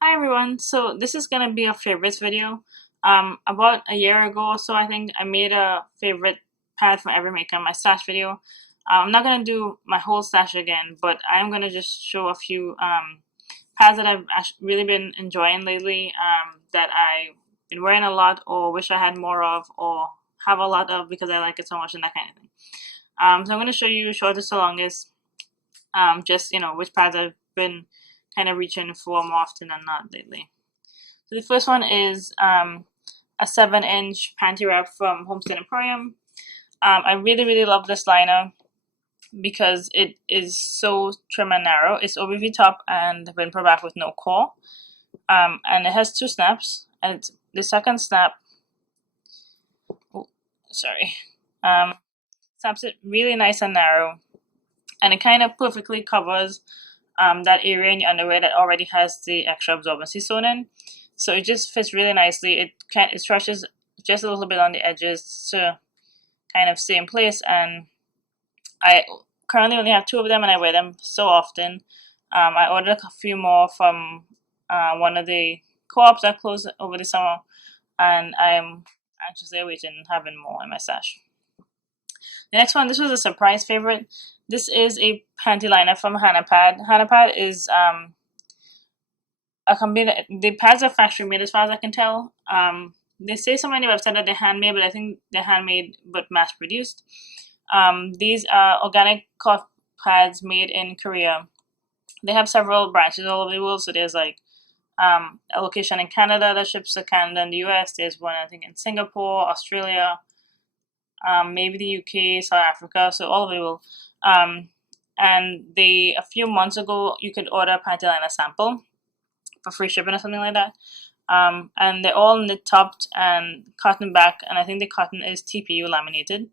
Hi everyone, so this is gonna be a favorites video. About a year ago or so, I think I made a favorite pad from every maker, my stash video. I'm not gonna do my whole stash again, but I'm gonna just show a few pads that I've really been enjoying lately, that I've been wearing a lot or wish I had more of or have a lot of because I like it so much and that kind of thing. So I'm gonna show you shortest to longest, just which pads I've been kind of reaching for more often than not lately. So the first one is a 7-inch panty wrap from Homestead Emporium. I really love this liner because it is so trim and narrow. It's OBV top and Vinpro back with no core, and it has 2 snaps. And it's the second snap. Oh, sorry. Snaps it really nice and narrow, and it kind of perfectly covers that area in your underwear that already has the extra absorbency sewn in. So it just fits really nicely. It stretches just a little bit on the edges to kind of stay in place. And I currently only have 2 of them, and I wear them so often. I ordered a few more from one of the co-ops that closed over the summer, and I'm anxiously awaiting having more in my stash. The next one, this was a surprise favorite. This is a panty liner from HannahPad. HannahPad is a company. The pads are factory made, as far as I can tell. They say somewhere on the website that they're handmade, but I think they're handmade but mass produced. These are organic cloth pads made in Korea. They have several branches all over the world. So there's like a location in Canada that ships to Canada and the US. There's one, I think, in Singapore, Australia, maybe the UK, South Africa, so all over the world. And a few months ago, you could order a panty liner sample for free shipping or something like that. And they're all knit topped and cotton back, and I think the cotton is TPU laminated.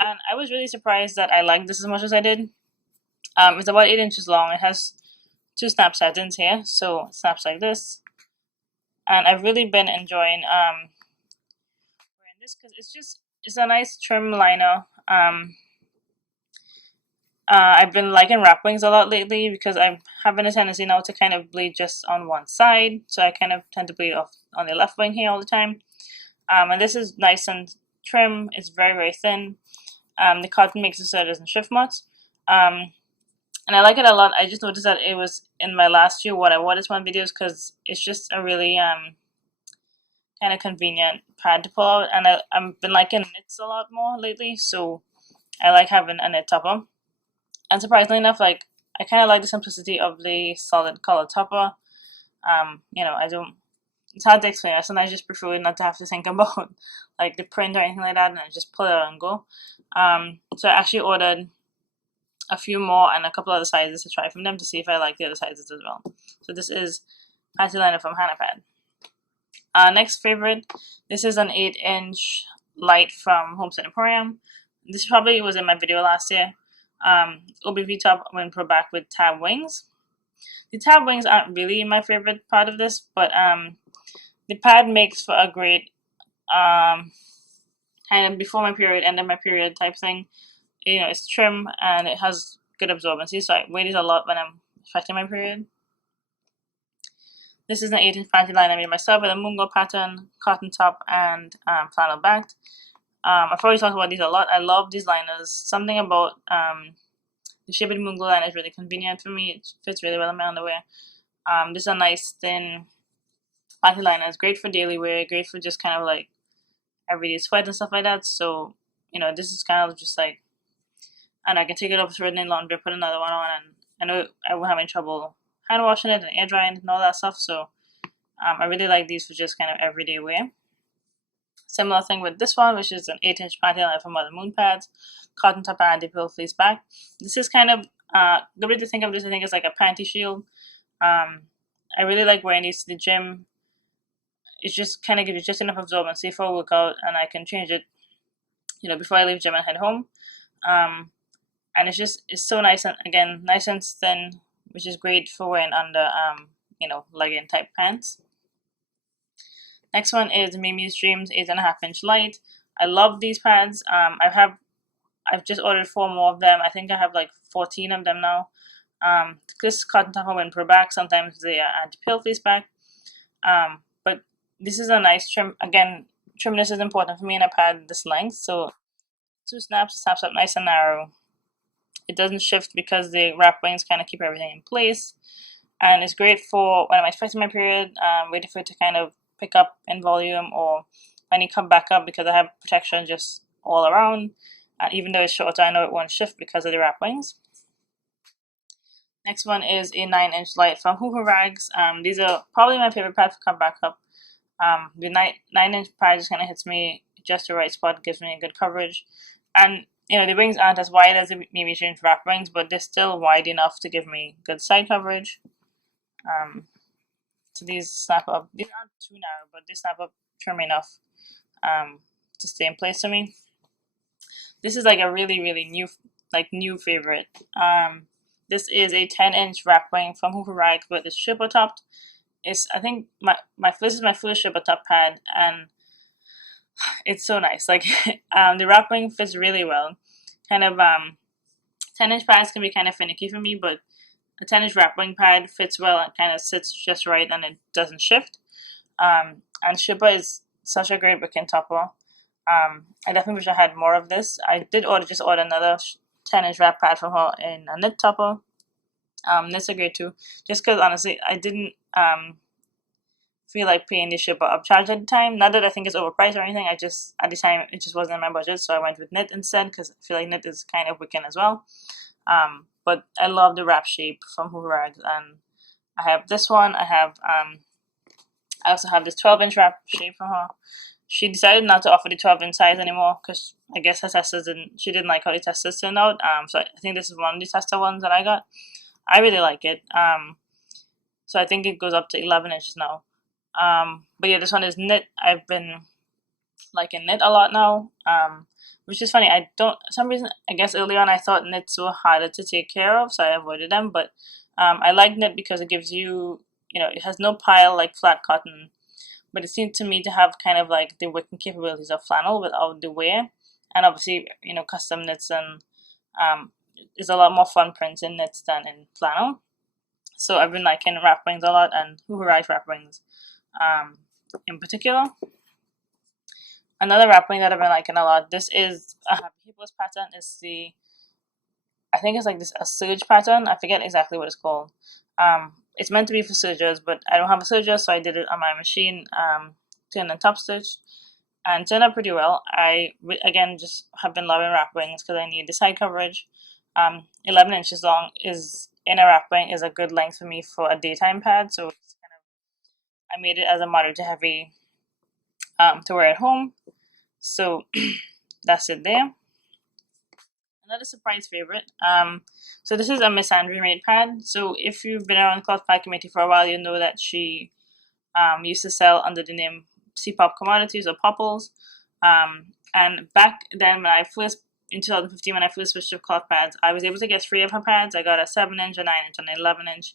And I was really surprised that I liked this as much as I did. It's about 8 inches long. It has 2 snap settings here, so it snaps like this. And I've really been enjoying wearing this because it's a nice trim liner. I've been liking wrap wings a lot lately because I'm having a tendency now to kind of bleed just on one side. So I kind of tend to bleed off on the left wing here all the time. And this is nice and trim. It's very thin. The cotton makes it so it doesn't shift much. And I like it a lot. I just noticed that it was in my last few what I wore this one videos because it's just a really kind of convenient pad to pull out. And I've been liking knits a lot more lately. So I like having a knit topper. And surprisingly enough, like I kind of like the simplicity of the solid color topper. I don't. It's hard to explain. Sometimes I just prefer not to have to think about like the print or anything like that, and I just pull it out and go. So I actually ordered a few more and a couple other sizes to try from them to see if I like the other sizes as well. So this is panty liner from HannahPad. Next favorite, this is an 8-inch light from Homestead Emporium. This probably was in my video last year. OBV top when put back with tab wings. The tab wings aren't really my favorite part of this, but the pad makes for a great kind of before my period, end of my period type thing. It's trim and it has good absorbency, so I wear these a lot when I'm affecting my period. This is an 8-inch panty line I made myself with a Moonglow pattern, cotton top, and flannel back. I've already talked about these a lot. I love these liners. Something about the shape of the Moonglow liner is really convenient for me. It fits really well in my underwear. This is a nice thin panty liner. It's great for daily wear, great for just kind of like everyday sweat and stuff like that. So, this is kind of just like, and I can take it off, throw it in laundry, put another one on, and I know I won't have any trouble hand washing it and air drying it and all that stuff. So I really like these for just kind of everyday wear. Similar thing with this one, which is an 8-inch panty liner from Mother Moon pads, cotton top and anti-pill fleece back. This is kind of good way to think of this. I think it's like a panty shield. I really like wearing these to the gym. It just kind of gives you just enough absorbency for a workout, and I can change it, before I leave gym and head home. And it's so nice and again nice and thin, which is great for wearing under legging type pants. Next one is Mimi's Dreams 8.5-inch light. I love these pads. I've just ordered 4 more of them. I think I have like 14 of them now. This cotton topper went per back. Sometimes they are anti-pill fleece back. But this is a nice trim. Again, trimness is important for me in a pad this length. So 2 snaps, it snaps up nice and narrow. It doesn't shift because the wrap wings kind of keep everything in place. And it's great for when I'm expecting my period, waiting for it to kind of pick up in volume, or I need to come back up because I have protection just all around. And even though it's shorter, I know it won't shift because of the wrap wings. Next one is a 9-inch light from Hoover Rags. These are probably my favorite pad for come back up. The 9-inch pad just kind of hits me just the right spot, gives me a good coverage. And you know, the wings aren't as wide as the medium-range wrap wings, but they're still wide enough to give me good side coverage. So these snap up. These aren't too narrow, but they snap up trim enough to stay in place for me. This is like a really new favorite. This is a 10-inch wrap wing from Hoover Rags, but it's triple topped. I think this is my first triple top pad, and it's so nice. Like the wrap wing fits really well. Kind of 10-inch pads can be kind of finicky for me, but a 10-inch wrap wing pad fits well and kind of sits just right, and it doesn't shift. And Shippa is such a great weekend topper. I definitely wish I had more of this. I did just order another 10-inch wrap pad from her in a knit topper. Knits are great too. Just because honestly, I didn't feel like paying the Shippa upcharge at the time. Not that I think it's overpriced or anything. At the time it just wasn't in my budget, so I went with knit instead because I feel like knit is kind of weekend as well. But I love the wrap shape from Hoover Rags, and I have this one. I also have this 12-inch wrap shape from her. She decided not to offer the 12-inch size anymore because I guess her testers she didn't like how the testers turned out. So I think this is one of the tester ones that I got. I really like it. So I think it goes up to 11 inches now. But yeah, this one is knit. I've been liking knit a lot now. Which is funny. For some reason, I guess early on I thought knits were harder to take care of, so I avoided them. But I like knit because it gives you, it has no pile like flat cotton, but it seemed to me to have kind of like the wicking capabilities of flannel without the wear. And obviously, custom knits and is a lot more fun print in knits than in flannel. So I've been liking wrap wings a lot, and Hoover Rags wrap wings in particular. Another wrap wing that I've been liking a lot, this is a Happy Hippos pattern. I think it's like a serge pattern. I forget exactly what it's called. It's meant to be for sergers, but I don't have a serger, so I did it on my machine, turned and top stitched, and turned out pretty well. I, again, just have been loving wrap wings because I need the side coverage. 11 inches long in a wrap wing is a good length for me for a daytime pad, so it's I made it as a moderate to heavy to wear at home. So that's it there. Another surprise favorite. So this is a Misandry Made pad. So if you've been around the cloth pad community for a while, you know that she used to sell under the name C-Pop Commodities or Popples. And back then, in 2015, when I first switched to cloth pads, I was able to get 3 of her pads. I got a 7-inch, a 9-inch, and an 11-inch.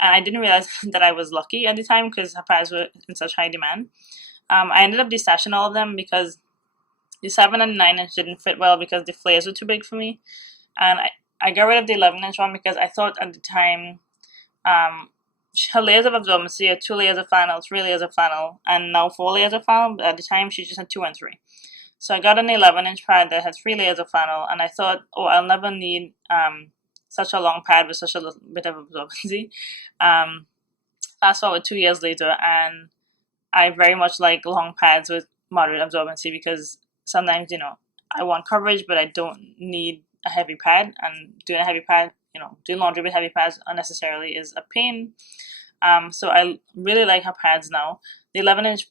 And I didn't realize that I was lucky at the time because her pads were in such high demand. I ended up destashing all of them because the 7 and 9-inch didn't fit well because the flares were too big for me. And I got rid of the 11-inch one because I thought at the time her layers of absorbency are 2 layers of flannel, 3 layers of flannel, and now 4 layers of flannel. But at the time, she just had 2 and 3. So I got an 11-inch pad that had 3 layers of flannel, and I thought, oh, I'll never need such a long pad with such a little bit of absorbency. Fast forward 2 years later, and I very much like long pads with moderate absorbency because sometimes, I want coverage, but I don't need a heavy pad, and doing a heavy pad, doing laundry with heavy pads unnecessarily is a pain. So I really like her pads now. The 11-inch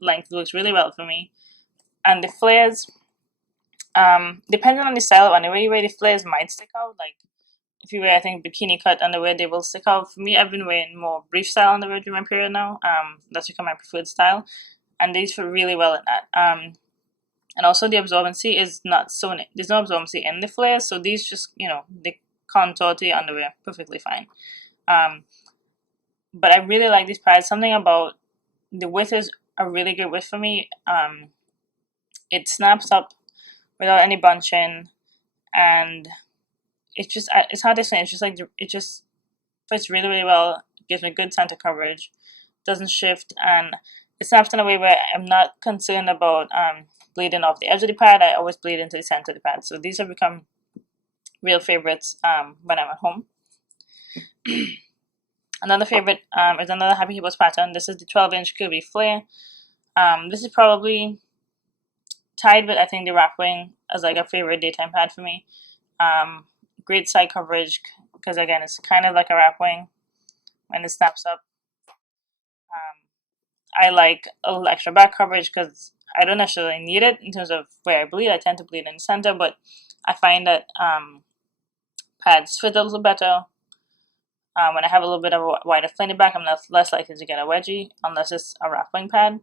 length works really well for me. And the flares, depending on the style of underwear you wear, the flares might stick out. Like, if you wear, I think, bikini cut underwear, they will stick out. For me, I've been wearing more brief style underwear during my period now. That's become my preferred style. And these fit really well in that. And also the absorbency is not so, there's no absorbency in the flares, so these just, they contour to the underwear perfectly fine. But I really like these pads. Something about the width is a really good width for me. It snaps up without any bunching, and it's just, it's hard to explain. It's just like, it just fits really, really well. Gives me good center coverage, doesn't shift, and it snaps in a way where I'm not concerned about bleeding off the edge of the pad. I always bleed into the center of the pad. So these have become real favorites when I'm at home. Another favorite is another Happy Hippos pattern. This is the 12-inch Curvy Flare. This is probably tied with, I think, the Wrap Wing as like a favorite daytime pad for me. Great side coverage because, again, it's kind of like a Wrap Wing when it snaps up. I like a little extra back coverage because I don't necessarily need it in terms of where I bleed. I tend to bleed in the center, but I find that pads fit a little better. When I have a little bit of a wider flanny back, I'm less likely to get a wedgie unless it's a Wrap Wing pad.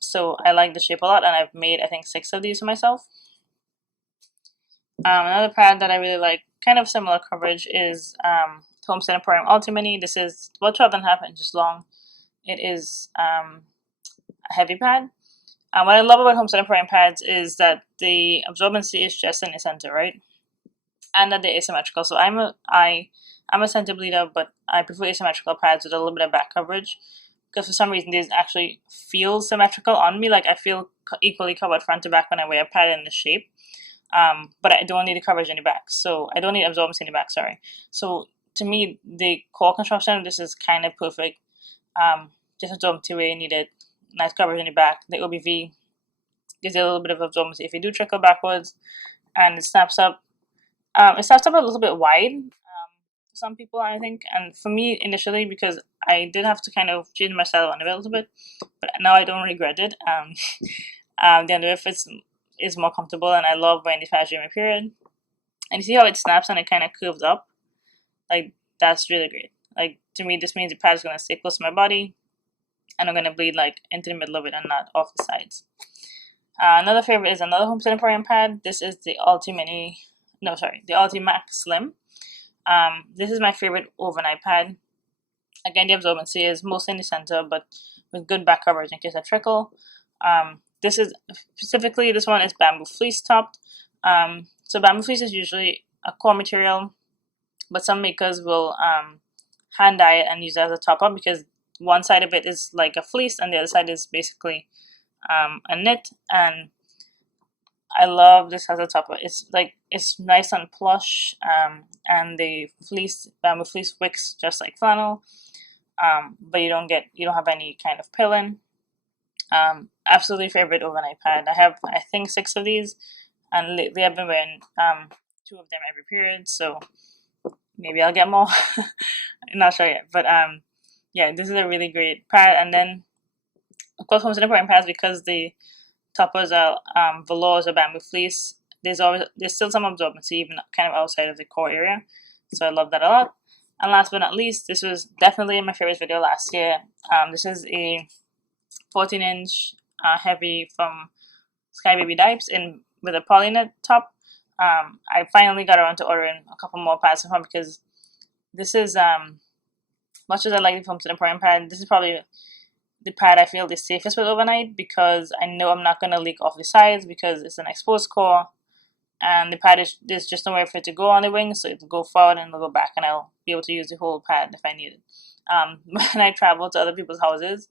So I like the shape a lot, and I've made, I think, 6 of these for myself. Another pad that I really like, kind of similar coverage, is Homestead Emporium Ultimini. This is about 12.5 inches long. It is a heavy pad. What I love about Homestead Emporium pads is that the absorbency is just in the center, right? And that they're asymmetrical. So I'm a center bleeder, but I prefer asymmetrical pads with a little bit of back coverage because for some reason these actually feel symmetrical on me. Like I feel equally covered front to back when I wear a pad in this shape. But I don't need the coverage in the back. So I don't need absorbency in the back, sorry. So to me, the core construction of this is kind of perfect. Just absorbency where you need it. Nice coverage in the back. The OBV gives you a little bit of absorbency if you do trickle backwards. And it snaps up. It snaps up a little bit wide for some people, I think. And for me, initially, because I did have to kind of change my style on it a little bit. But now I don't regret it. The underwear is more comfortable, and I love wearing these pads during my period. And you see how it snaps and it kind of curves up? Like, that's really great. Like, to me, this means the pad is going to stay close to my body, and I'm going to bleed, like, into the middle of it and not off the sides. Another favorite is another Homestead Emporium pad. This is the the Ultimax Slim. This is my favorite overnight pad. Again, the absorbency is mostly in the center, but with good back coverage in case I trickle. This one is bamboo fleece topped. So bamboo fleece is usually a core material, but some makers will hand dye it and use it as a topper because one side of it is like a fleece and the other side is basically a knit. And I love this as a topper. It's nice and plush, and the bamboo fleece wicks just like flannel, but you don't have any kind of pilling. Absolutely favorite overnight pad. I have, I think, 6 of these, and lately I've been wearing 2 of them every period, so maybe I'll get more. I'm not sure yet, but yeah, this is a really great pad. And then, of course, Homestead Emporium pads, because the toppers are velours or bamboo fleece, there's still some absorbency even kind of outside of the core area, so I love that a lot. And last but not least, this was definitely my favorite video last year. This is a 14-inch heavy from Skye Baby Dipes with a polynet top. I finally got around to ordering a couple more pads from her because this is, much as I like the Homestead Emporium pad, this is probably the pad I feel the safest with overnight because I know I'm not going to leak off the sides because it's an exposed core, and the pad there's just nowhere for it to go on the wing, so it'll go forward and it'll go back, and I'll be able to use the whole pad if I need it. When I travel to other people's houses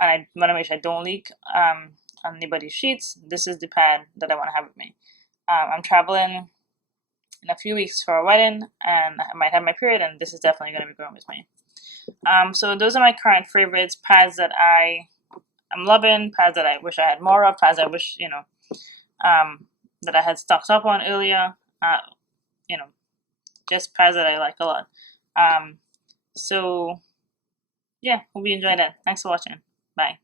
and I want to make sure I don't leak on anybody's sheets, this is the pad that I want to have with me. I'm traveling in a few weeks for a wedding, and I might have my period, and this is definitely going to be going with me. So those are my current favorites, pads that I'm loving, pads that I wish I had more of, pads I wish, that I had stocked up on earlier, just pads that I like a lot. So yeah, hope you enjoyed that. Thanks for watching. Bye.